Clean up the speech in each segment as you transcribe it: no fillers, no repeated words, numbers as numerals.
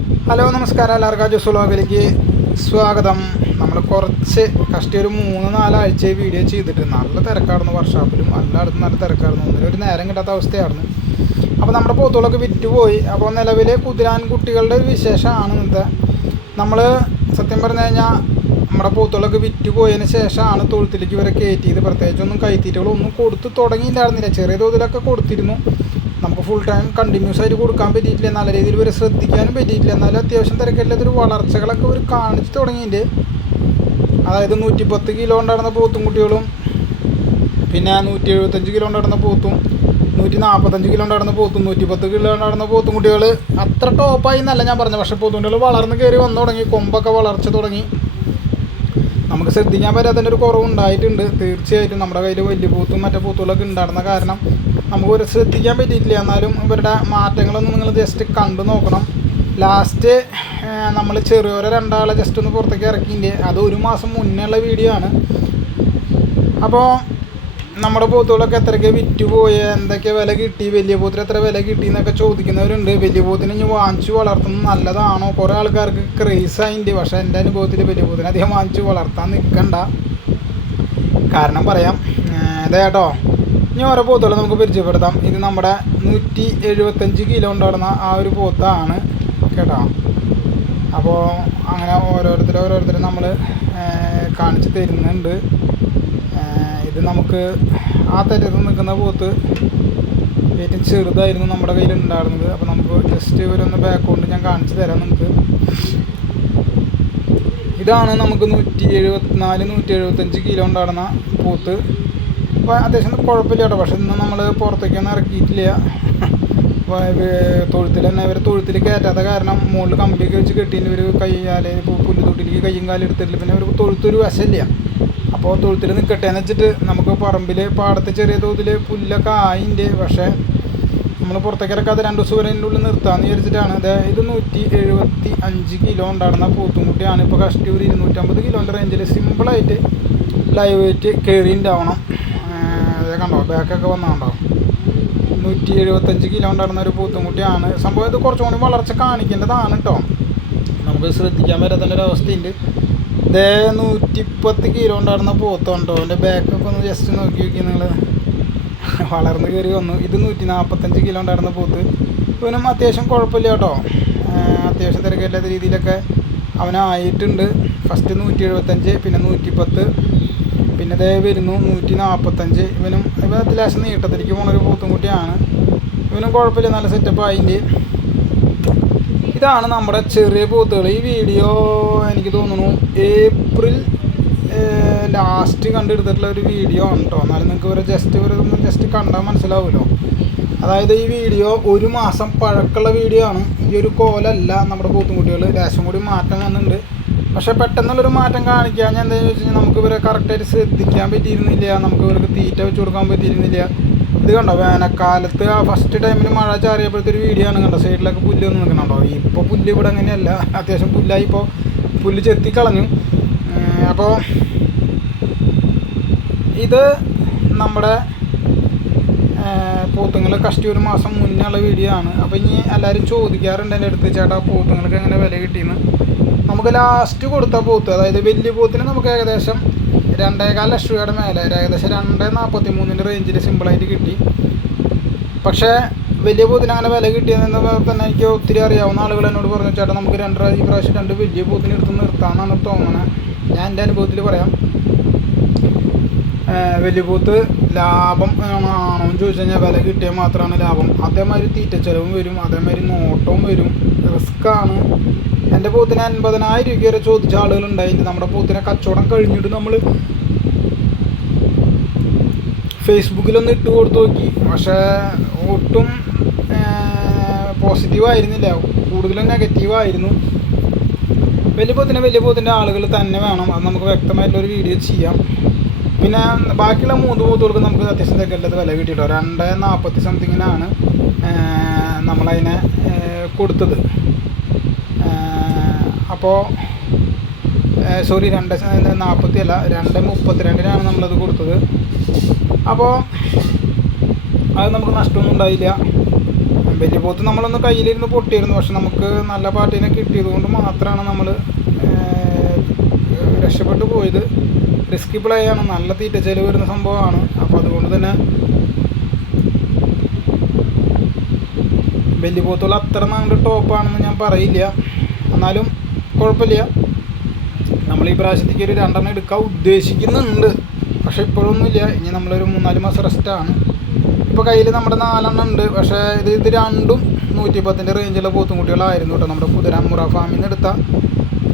Hello നമസ്കാരം, എല്ലാവർക്കും ജോസ് വ്ലോഗിലേക്ക് സ്വാഗതം. നമ്മൾ കുറച്ച് ഒരു 3-4 ആഴ്ച വീഡിയോ ചെയ്തിട്ട് നല്ല തിരക്കായിരുന്നു. വർക്ക്ഷോപ്പിലും എല്ലായിടത്തും നല്ല തിരക്കായിരുന്നു. ഒരു നേരം കിട്ടാത്ത അവസ്ഥയായിരുന്നു. അപ്പോൾ നമ്മുടെ പോത്തുകളൊക്കെ വിറ്റുപോയി. അപ്പോൾ നിലവിൽ കുതിരാൻ കുട്ടികളുടെ വിശേഷമാണ് ഇന്നത്തെ. നമ്മൾ സത്യം പറഞ്ഞു കഴിഞ്ഞാൽ നമ്മുടെ പോത്തുകളൊക്കെ വിറ്റുപോയതിന് ശേഷമാണ് തൊഴുത്തിലേക്ക് ഇവരെ കയറ്റിയത്. പ്രത്യേകിച്ചൊന്നും കൈത്തീറ്റകളൊന്നും കൊടുത്ത് തുടങ്ങിയിട്ടുണ്ടായിരുന്നില്ല. ചെറിയ തോതിലൊക്കെ കൊടുത്തിരുന്നു. നമുക്ക് ഫുൾ ടൈം കണ്ടിന്യൂസ് ആയിട്ട് കൊടുക്കാൻ പറ്റിയിട്ടില്ല. നല്ല രീതിയിൽ ഇവരെ ശ്രദ്ധിക്കാനും പറ്റിയിട്ടില്ല. എന്നാലും അത്യാവശ്യം തിരക്കില്ലാത്തൊരു വളർച്ചകളൊക്കെ ഇവർ കാണിച്ച് തുടങ്ങിയിട്ട്, അതായത് 110 കിലോ ഉണ്ടായിരുന്ന പോത്തും കുട്ടികളും, പിന്നെ 175 കിലോ ഉണ്ടായിരുന്ന പോത്തും, 145 കിലോ ഉണ്ടായിരുന്ന പോത്തും, 110 കിലോ ഉണ്ടായിരുന്ന പോത്തും കുട്ടികൾ അത്ര ടോപ്പായി എന്നല്ല ഞാൻ പറഞ്ഞത്. പക്ഷേ പോത്തുകുട്ടികൾ വളർന്ന് കയറി വന്നു തുടങ്ങി, കൊമ്പൊക്കെ വളർച്ച തുടങ്ങി. നമുക്ക് ശ്രദ്ധിക്കാൻ പറ്റാത്തതിൻ്റെ ഒരു കുറവുണ്ടായിട്ടുണ്ട്. തീർച്ചയായിട്ടും നമ്മുടെ കയ്യിൽ വലിയ പോത്തും മറ്റേ പോത്തുകളൊക്കെ ഉണ്ടായിരുന്ന കാരണം നമുക്ക് ഒരു ശ്രദ്ധിക്കാൻ പറ്റിയിട്ടില്ല. എന്നാലും ഇവരുടെ മാറ്റങ്ങളൊന്നും നിങ്ങൾ ജസ്റ്റ് കണ്ടു നോക്കണം. ലാസ്റ്റ് നമ്മൾ ചെറിയൊരു 2 ആളെ ജസ്റ്റ് ഒന്ന് പുറത്തേക്ക് ഇറക്കിയിട്ടുണ്ട്. അത് 1 മാസം മുന്നേ ഉള്ള വീഡിയോ ആണ്. അപ്പോൾ നമ്മുടെ പോത്തുകളൊക്കെ എത്രയ്ക്ക് വിറ്റുപോയി, എന്തൊക്കെ വില കിട്ടി, വലിയ പോത്തിന് എത്ര വില കിട്ടി എന്നൊക്കെ ചോദിക്കുന്നവരുണ്ട്. വലിയ പോത്തിനെ ഇനി വാങ്ങിച്ച് വളർത്തുന്നത് നല്ലതാണോ? കുറേ ആൾക്കാർക്ക് ക്രേസ് ആയിട്ടുണ്ട്. പക്ഷേ എൻ്റെ അനുഭവത്തിൽ വലിയ പോത്തിനെ അധികം വാങ്ങിച്ച് വളർത്താൻ നിൽക്കണ്ട. കാരണം പറയാം. കേട്ടോ, ഇനി ഓരോ പോത്തുകൾ നമുക്ക് പരിചയപ്പെടുത്താം. ഇത് നമ്മുടെ 175 കിലോ ഉണ്ടായിരുന്ന ആ ഒരു പോത്താണ് കേട്ടോ. അപ്പോൾ അങ്ങനെ ഓരോരുത്തരും നമ്മൾ കാണിച്ച് തരുന്നുണ്ട്. ഇത് നമുക്ക് ആ തരത്തിൽ നിൽക്കുന്ന പോത്ത് ഏറ്റവും ചെറുതായിരുന്നു നമ്മുടെ കയ്യിൽ ഉണ്ടായിരുന്നത്. അപ്പോൾ നമുക്ക് ജസ്റ്റ് ഇവരൊന്ന് ബാക്ക്ഗ്രൗണ്ട് ഞാൻ കാണിച്ചു തരാം നിങ്ങൾക്ക്. ഇതാണ് നമുക്ക് 174-175 കിലോ ഉണ്ടായിരുന്ന പോത്ത്. അപ്പോൾ അത്യാവശ്യം കുഴപ്പമില്ല കേട്ടോ. പക്ഷെ ഇന്ന് നമ്മൾ പുറത്തേക്കൊന്നും ഇറക്കിയിട്ടില്ല. തൊഴുത്തിൽ തന്നെ ഇവർ തൊഴുത്തിൽ കയറ്റാത്ത കാരണം മുകളിൽ കമ്പിയൊക്കെ വെച്ച് കെട്ടിയിട്ട് ഇവർ കയ്യാലെ പുല്ല് തൊട്ടിലേക്ക് കയ്യും കാലും എടുത്തിട്ടില്ല. പിന്നെ ഒരു തൊഴുത്തൊരു വശമില്ല. അപ്പോൾ തൊഴുത്തിൽ നിൽക്കട്ടെ എന്ന് വെച്ചിട്ട് നമുക്ക് പറമ്പിൽ പാടത്ത് ചെറിയ തോതിൽ പുല്ലൊക്കെ ആയിൻ്റെ. പക്ഷേ നമ്മൾ പുറത്തേക്ക് ഇറക്കാതെ 2 ദിവസം വരെ അതിൻ്റെ ഉള്ളിൽ നിർത്താമെന്ന് വിചാരിച്ചിട്ടാണ്. ഇത് 175 കിലോ ഉണ്ടായിരുന്ന പോത്തുംകുട്ടിയാണ്. ഇപ്പോൾ കഷ്ടി ഒരു 250 കിലോൻ്റെ റേഞ്ചിൽ സിമ്പിളായിട്ട് ലൈവ് വെയിറ്റ് കയറിയിട്ടുണ്ടാവണം. അതേ കണ്ടോ, ബാക്കൊക്കെ വന്നുണ്ടാവും. 175 കിലോ ഉണ്ടായിരുന്ന ഒരു പോത്തുംകുട്ടിയാണ്. സംഭവം ഇത് കുറച്ചും കൂടി വളർച്ച കാണിക്കേണ്ടതാണ് കേട്ടോ. നമുക്ക് ശ്രദ്ധിക്കാൻ പറ്റാത്തൊരു അവസ്ഥയുണ്ട്. 110 കിലോ ഉണ്ടായിരുന്ന പോത്തുണ്ടോ, എൻ്റെ ബാക്കൊക്കെ ഒന്ന് ജസ്റ്റ് നോക്കി നിങ്ങൾ. വളർന്ന് കയറി വന്നു. ഇത് 145 കിലോ ഉണ്ടായിരുന്ന പോത്ത്. ഇവനും അത്യാവശ്യം കുഴപ്പമില്ല കേട്ടോ. അത്യാവശ്യം തിരക്കില്ലാത്ത രീതിയിലൊക്കെ അവനായിട്ടുണ്ട്. ഫസ്റ്റ് 175, പിന്നെ 110, പിന്നെ വരുന്നു 145. ഇവൻ അത്യാവശ്യം നീട്ടത്തിലേക്ക് പോകുന്നൊരു പോത്തുംകുട്ടിയാണ്. ഇവനും കുഴപ്പമില്ല, നല്ല സെറ്റപ്പ് ആയിൻ്റെ. ഇതാണ് നമ്മുടെ ചെറിയ പോത്തുകൾ. ഈ വീഡിയോ എനിക്ക് തോന്നുന്നു ഏപ്രിൽ ലാസ്റ്റ് കണ്ടെടുത്തിട്ടുള്ള ഒരു വീഡിയോ ആണ് കേട്ടോ. എന്നാലും നിങ്ങൾക്ക് ഇവരൊന്ന് ജസ്റ്റ് കണ്ടാൽ മനസ്സിലാവുമല്ലോ. അതായത് ഈ വീഡിയോ 1 മാസം പഴക്കമുള്ള വീഡിയോ ആണ്. ഈ ഒരു കോലല്ല നമ്മുടെ പോത്തുംകുട്ടികൾ. ലേശം കൂടി മാറ്റം വന്നിട്ടുണ്ട്. പക്ഷേ പെട്ടെന്നുള്ളൊരു മാറ്റം കാണിക്കാൻ ഞാൻ എന്താണെന്ന് വെച്ച് കഴിഞ്ഞാൽ നമുക്ക് ഇവരെ കറക്റ്റായിട്ട് ശ്രദ്ധിക്കാൻ പറ്റിയിരുന്നില്ല. നമുക്ക് ഇവർക്ക് തീറ്റ വെച്ച് കൊടുക്കാൻ പറ്റിയിരുന്നില്ല. ഇത് കണ്ടോ, വേനൽക്കാലത്ത് ആ ഫസ്റ്റ് ടൈമിൽ മഴ ചാറിയപ്പോഴത്തെ ഒരു വീഡിയോ ആണ്. കണ്ടോ, സൈഡിലൊക്കെ പുല്ല് വന്ന് നിൽക്കുന്നുണ്ടോ. ഇപ്പോൾ പുല്ല് ഇവിടെ അങ്ങനെയല്ല, അത്യാവശ്യം പുല്ലായി. ഇപ്പോൾ പുല്ല് ചെത്തിക്കളഞ്ഞു. അപ്പോൾ ഇത് നമ്മുടെ പോത്തുങ്ങൾ കഷ്ടി 1 മാസം മുന്നേ ഉള്ള വീഡിയോ ആണ്. അപ്പോൾ ഇനി എല്ലാവരും ചോദിക്കാറുണ്ട് എൻ്റെ അടുത്ത്, ചേട്ടാ പോത്തുങ്ങൾക്ക് എങ്ങനെ വില കിട്ടിയെന്ന്. നമുക്ക് ലാസ്റ്റ് കൊടുത്ത പോത്ത്, അതായത് വലിയ പോത്തിന് നമുക്ക് ഏകദേശം 2.25 ലക്ഷം രൂപയുടെ മേലെ, ഏകദേശം 2.43 റേഞ്ചിൽ സിമ്പിളായിട്ട് കിട്ടി. പക്ഷേ വലിയ പോത്തിന് അങ്ങനെ വില കിട്ടിയതെന്ന് തന്നെ എനിക്ക് ഒത്തിരി അറിയാവുന്ന ആളുകൾ എന്നോട് പറഞ്ഞു, ചേട്ടാ നമുക്ക് ഈ പ്രാവശ്യം 2 വലിയ പോത്തിന് എടുത്ത് നിർത്താമെന്നാണ് തോന്നുന്നത്. ഞാൻ എൻ്റെ അനുഭവത്തിൽ പറയാം. വലിയ പോത്ത് ലാഭം ആണോ എന്ന് ചോദിച്ചു കഴിഞ്ഞാൽ വില കിട്ടിയാൽ മാത്രമാണ് ലാഭം. അതേമാതിരി തീറ്റ ചെലവും വരും, അതേമാതിരി നോട്ടവും വരും, റിസ്ക്കാണ്. എൻ്റെ പോത്തിന് 50,000 രൂപ വരെ ചോദിച്ച ആളുകളുണ്ടായിട്ട് നമ്മുടെ പോത്തിനെ കച്ചവടം കഴിഞ്ഞിട്ട് നമ്മൾ ഫേസ്ബുക്കിലൊന്ന് ഇട്ട് കൊടുത്ത് നോക്കി. പക്ഷേ ഒട്ടും പോസിറ്റീവായിരുന്നില്ല, കൂടുതലും നെഗറ്റീവായിരുന്നു. വലിയ പോത്തിൻ്റെ ആളുകൾ തന്നെ വേണം. അത് നമുക്ക് വ്യക്തമായിട്ടുള്ളൊരു വീഡിയോ ചെയ്യാം. പിന്നെ ബാക്കിയുള്ള 3 പോത്തുകൾക്ക് നമുക്ക് അത്യാവശ്യം തിരക്കില്ലാത്ത വില കിട്ടിയിട്ടോ. 2.40 സംതിങ്ങിനാണ് നമ്മളതിനെ കൊടുത്തത്. അപ്പോൾ സോറി 2.40 അല്ല, 2.32 നമ്മളത് കൊടുത്തത്. അപ്പോൾ അത് നമുക്ക് നഷ്ടമൊന്നും ഉണ്ടായില്ല. വലിയ പോത്ത് നമ്മളൊന്ന് കയ്യിലിരുന്ന് പൊട്ടിയിരുന്നു. പക്ഷെ നമുക്ക് നല്ല പാട്ടിനെ കിട്ടിയത് കൊണ്ട് മാത്രമാണ് നമ്മൾ രക്ഷപ്പെട്ടു പോയത്. റിസ്കി പ്ലേ ആണ്, നല്ല തീറ്റ ചെലവ് വരുന്ന സംഭവമാണ്. അപ്പോൾ അതുകൊണ്ട് തന്നെ വലിയ പോത്തുകൾ അത്ര നമ്മുടെ ടോപ്പാണെന്ന് ഞാൻ പറയില്ല. എന്നാലും കുഴപ്പമില്ല. നമ്മൾ ഈ പ്രാവശ്യത്തേക്ക് ഒരു 2 എണ്ണം എടുക്കാൻ ഉദ്ദേശിക്കുന്നുണ്ട്. പക്ഷേ ഇപ്പോഴൊന്നുമില്ല. ഇനി നമ്മളൊരു 3-4 മാസം റെസ്റ്റാണ്. ഇപ്പോൾ കയ്യിൽ നമ്മുടെ 4 എണ്ണം ഉണ്ട്. പക്ഷേ ഇത് രണ്ടും 110 റേഞ്ചുള്ള പോത്തുംകുട്ടികളായിരുന്നു കേട്ടോ. നമ്മുടെ കുതിരാമുറ ഫാമിൽ നിന്ന് എടുത്ത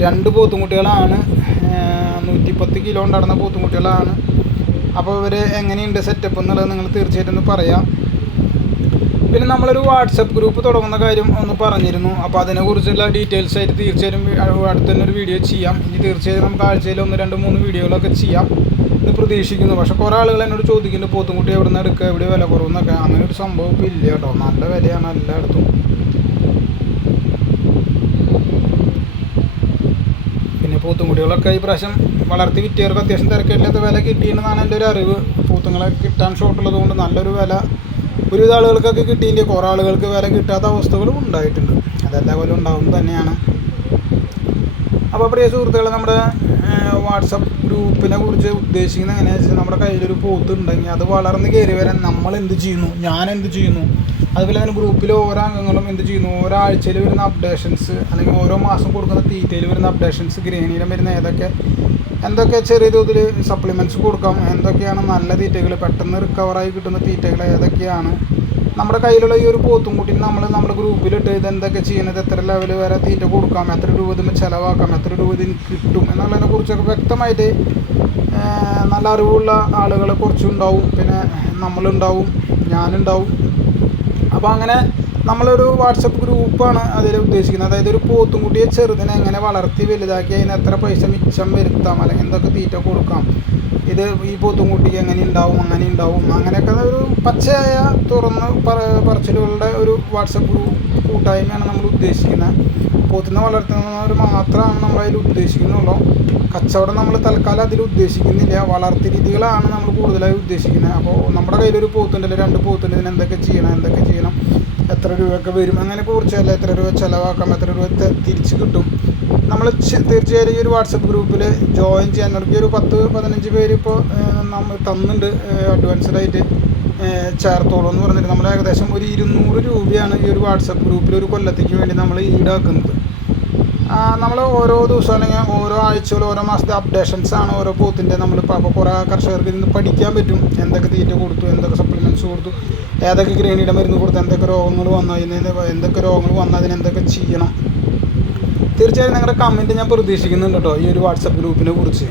2 പോത്തുംകുട്ടികളാണ്. 110 കിലോ ഉണ്ടായിരുന്ന പോത്തുംകുട്ടികളാണ്. അപ്പോൾ ഇവർ എങ്ങനെയുണ്ട് സെറ്റപ്പ് എന്നുള്ളത് നിങ്ങൾ തീർച്ചയായിട്ടും ഒന്ന് പറയാം. പിന്നെ നമ്മളൊരു വാട്സപ്പ് ഗ്രൂപ്പ് തുടങ്ങുന്ന കാര്യം ഒന്ന് പറഞ്ഞിരുന്നു. അപ്പോൾ അതിനെക്കുറിച്ചുള്ള ഡീറ്റെയിൽസ് ആയിട്ട് തീർച്ചയായും അടുത്ത് തന്നെ ഒരു വീഡിയോ ചെയ്യാം. ഇനി തീർച്ചയായും നമുക്ക് ആഴ്ചയിൽ 1, 2, 3 വീഡിയോകളൊക്കെ ചെയ്യാം എന്ന് പ്രതീക്ഷിക്കുന്നു. പക്ഷേ കുറേ ആളുകൾ എന്നോട് ചോദിക്കുന്നുണ്ട് പോത്തുംകുട്ടി എവിടെ നിന്ന് എടുക്കുക, എവിടെ വില കുറവെന്നൊക്കെ. അങ്ങനെ ഒരു സംഭവം ഇപ്പോൾ ഇല്ല കേട്ടോ. നല്ല വിലയാണ് എല്ലായിടത്തും. പിന്നെ പോത്തുംകുട്ടികളൊക്കെ ഈ പ്രാവശ്യം വളർത്തി വിറ്റവർക്ക് അത്യാവശ്യം തിരക്കില്ലാത്ത വില കിട്ടിയെന്നാണ് എൻ്റെ ഒരു അറിവ്. പോത്തുങ്ങളെ കിട്ടാൻ ഷോർട്ടുള്ളത് കൊണ്ട് നല്ലൊരു വില ഒരുവിധ ആളുകൾക്കൊക്കെ കിട്ടിയില്ല. കുറേ ആളുകൾക്ക് വില കിട്ടാത്ത അവസ്ഥകളും ഉണ്ടായിട്ടുണ്ട്. അതെല്ലാ കൊല്ലം ഉണ്ടാവും തന്നെയാണ്. അപ്പോൾ പ്രിയ സുഹൃത്തുക്കളെ, നമ്മുടെ വാട്സപ്പ് ഗ്രൂപ്പിനെ കുറിച്ച് ഉദ്ദേശിക്കുന്നത് എങ്ങനെയാണെന്ന് വെച്ചാൽ, നമ്മുടെ കയ്യിലൊരു പോത്ത് ഉണ്ടെങ്കിൽ അത് വളർന്ന് കയറി വരാൻ നമ്മൾ എന്ത് ചെയ്യുന്നു, ഞാൻ എന്ത് ചെയ്യുന്നു, അതുപോലെ തന്നെ ഗ്രൂപ്പിലെ ഓരോ അംഗങ്ങളും എന്ത് ചെയ്യുന്നു, ഓരോ ആഴ്ചയിൽ വരുന്ന അപ്ഡേഷൻസ് അല്ലെങ്കിൽ ഓരോ മാസം കൊടുക്കുന്ന തീറ്റയിൽ വരുന്ന അപ്ഡേഷൻസ്, ഗ്രേനീരം വരുന്ന എന്തൊക്കെ ചെറിയ തോതിൽ സപ്ലിമെൻറ്റ്സ് കൊടുക്കാം, എന്തൊക്കെയാണ് നല്ല തീറ്റകൾ, പെട്ടെന്ന് റിക്കവറായി കിട്ടുന്ന തീറ്റകൾ ഏതൊക്കെയാണ്, നമ്മുടെ കയ്യിലുള്ള ഈ ഒരു പോത്തുംകുട്ടിന് നമ്മുടെ ഗ്രൂപ്പിലിട്ട് ഇതെന്തൊക്കെ ചെയ്യുന്നത്, എത്ര ലെവൽ വരെ തീറ്റ കൊടുക്കാം, എത്ര രൂപ ഇതിന് ചിലവാക്കാം, എത്ര രൂപ ഇതിന് കിട്ടും എന്നുള്ളതിനെ കുറിച്ചൊക്കെ വ്യക്തമായിട്ട് നല്ല അറിവുള്ള ആളുകളെ കുറിച്ചുണ്ടാവും. പിന്നെ നമ്മളുണ്ടാവും, ഞാനുണ്ടാവും. അപ്പോൾ അങ്ങനെ നമ്മളൊരു വാട്സപ്പ് ഗ്രൂപ്പാണ് അതിൽ ഉദ്ദേശിക്കുന്നത്. അതായത് ഒരു പോത്തുംകുട്ടിയെ ചെറുതിനെ എങ്ങനെ വളർത്തി വലുതാക്കി അതിന് എത്ര പൈസ മിച്ചം വരുത്താം, അല്ലെങ്കിൽ എന്തൊക്കെ തീറ്റ കൊടുക്കാം, ഇത് ഈ പോത്തുംകുട്ടിക്ക് എങ്ങനെ ഉണ്ടാവും, അങ്ങനെയൊക്കെ ഒരു പച്ചയായ തുറന്ന് പറച്ചിലുകളുടെ ഒരു വാട്സപ്പ് കൂട്ടായ്മയാണ് നമ്മൾ ഉദ്ദേശിക്കുന്നത്. പോത്തിനെ വളർത്തുന്നവർ മാത്രമാണ് നമ്മളതിൽ ഉദ്ദേശിക്കുന്നുള്ളൂ. കച്ചവടം നമ്മൾ തൽക്കാലം അതിൽ ഉദ്ദേശിക്കുന്നില്ല. വളർത്തി രീതികളാണ് നമ്മൾ കൂടുതലായി ഉദ്ദേശിക്കുന്നത്. അപ്പോൾ നമ്മുടെ കയ്യിലൊരു പോത്തുണ്ടല്ലോ, 2 പോത്തുണ്ട്, ഇതിന് എന്തൊക്കെ ചെയ്യണം, എത്ര രൂപയൊക്കെ വരും, അങ്ങനെ കുറിച്ചല്ല, എത്ര രൂപ ചിലവാക്കാം, എത്ര രൂപ തിരിച്ച് കിട്ടും. നമ്മൾ തീർച്ചയായും ഈ ഒരു വാട്സപ്പ് ഗ്രൂപ്പിൽ ജോയിൻ ചെയ്യാൻ തുടങ്ങി ഒരു 10-15 പേര് ഇപ്പോൾ നമ്മൾ തന്നിട്ടുണ്ട്. അഡ്വാൻസ്ഡായിട്ട് ചേർത്തോളൂ എന്ന് പറഞ്ഞിട്ട് നമ്മൾ ഏകദേശം ഒരു 200 രൂപയാണ് ഈ ഒരു വാട്സപ്പ് ഗ്രൂപ്പിൽ ഒരു കൊല്ലത്തേക്ക് വേണ്ടി നമ്മൾ ഈടാക്കുന്നത്. നമ്മൾ ഓരോ ദിവസം അല്ലെങ്കിൽ ഓരോ ആഴ്ചയിലും ഓരോ മാസത്തെ അപ്ഡേഷൻസാണ് ഓരോ പോത്തിൻ്റെ. നമ്മളിപ്പോൾ അപ്പോൾ കുറേ കർഷകർക്ക് ഇന്ന് പഠിക്കാൻ പറ്റും, എന്തൊക്കെ തീറ്റ കൊടുത്തു, എന്തൊക്കെ സപ്ലിമെൻറ്റ്സ് കൊടുത്തു, ഏതൊക്കെ ഗ്രേനീയുടെ മരുന്ന് കൊടുത്തു, എന്തൊക്കെ രോഗങ്ങൾ വന്നാൽ അതിനെന്തൊക്കെ ചെയ്യണം. തീർച്ചയായും നിങ്ങളുടെ കമൻറ്റ് ഞാൻ പ്രതീക്ഷിക്കുന്നുണ്ട് കേട്ടോ ഈ ഒരു വാട്സപ്പ് ഗ്രൂപ്പിനെ കുറിച്ച്.